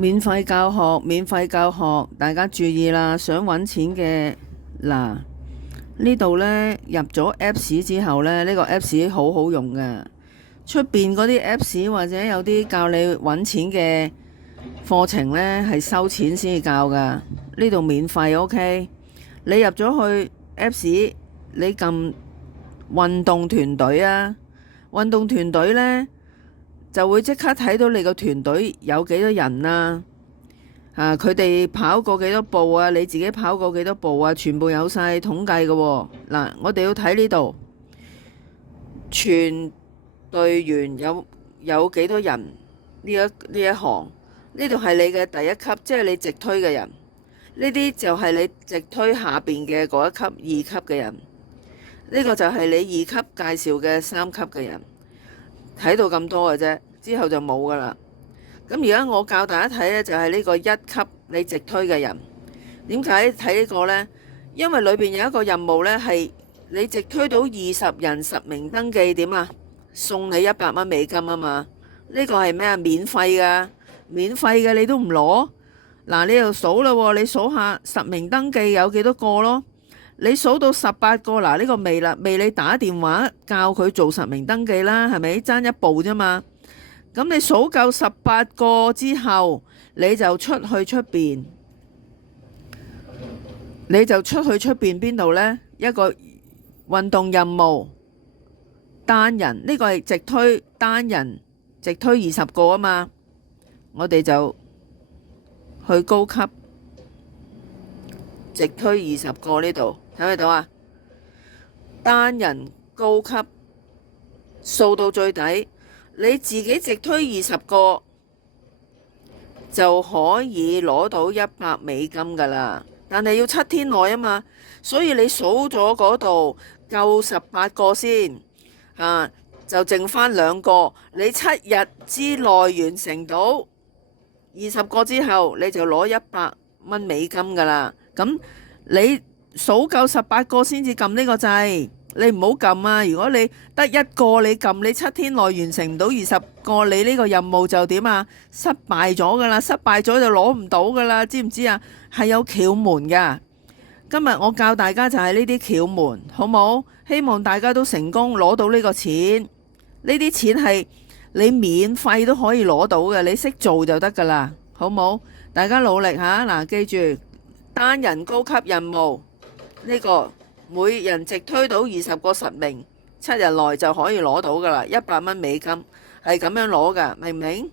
免費教學，免費教學，大家注意啦！想揾錢嘅嗱，呢度呢，入咗 Apps 之後呢，呢個 Apps 好好用嘅。出邊嗰啲 Apps 或者有啲教你揾錢嘅課程呢，係收錢先至教噶。呢度免費 OK。你入咗去 Apps，你撳運動團隊啊，運動團隊呢，就會即刻睇到你個團隊有幾多人啊，佢哋跑過幾多步啊，你自己跑過幾多步啊，全部有晒統計嘅喎。嗱，我哋要睇呢度，全隊員有幾多人呢一行，呢度係你嘅第一級，即係你直推嘅人。呢啲就係你直推下邊嘅嗰一級、二級嘅人。呢個就係你二級介紹嘅三級嘅人。睇到咁多嘅啫，之後就冇噶啦。咁而家我教大家睇呢，就係呢個一級你直推嘅人。點解睇呢個呢？因為裏邊有一個任務呢，係你直推到20人實名登記，點啊？送你100蚊美金啊嘛。呢個係咩啊？免費噶，免費嘅你都唔攞。嗱，你又數啦，你數下實名登記有幾多個咯？你數到18個，嗱，呢個未啦，未你打電話教佢做實名登記啦，係咪爭一步啫嘛？咁你數夠18個之後，你就出去出邊，邊度呢？一個運動任務單人，呢個係直推單人，直推20個啊嘛。我哋就去高級直推20個呢度。睇唔睇到啊？單人高級掃到最底，你自己直推20個就可以攞到100美金噶啦。但係要7天內啊嘛，所以你數咗嗰度夠18個先就剩翻2個。你7日之內完成到20個之後，你就攞100蚊美金噶啦。咁你數夠18個先至撳呢個掣，你唔好撳啊！如果你得一個你撳，你7天內完成唔到20個，你呢個任務就點啊？失敗咗噶啦，失敗咗就攞唔到噶啦，知唔知啊？係有竅門噶。今日我教大家就係呢啲竅門，好冇？希望大家都成功攞到呢個錢。呢啲錢係你免費都可以攞到嘅，你識做就得噶啦，好冇？大家努力吓，嗱，記住單人高級任務。呢個每人直推到20個實名，7日內就可以攞到噶啦，100蚊美金係咁樣攞噶，明唔明？